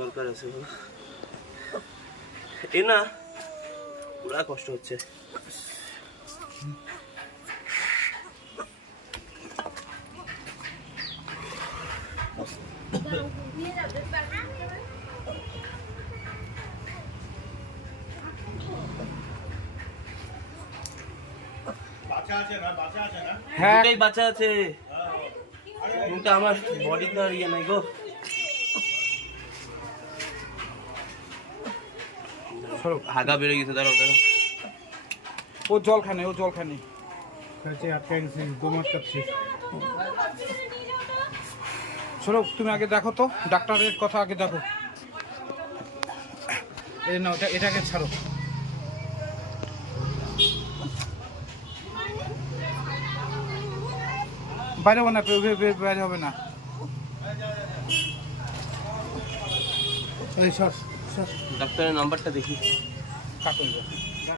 দরকার আছে এ না পুরা কষ্ট হচ্ছে হ্যাঁ বাচ্চা আছে কিন্তু আমার বডি তো আর ইয়ে নাই গো হাগা বেড়ে গেছে দাঁড়াও দাঁড়াও ও জল খানে সরব তুমি আগে দেখো তো ডাক্তারের কথা আগে দেখো এই না এটাকে ছাড়ো বাইরে হবে না বাইরে হবে না ডাক্তারের নাম্বারটা দেখি কাটো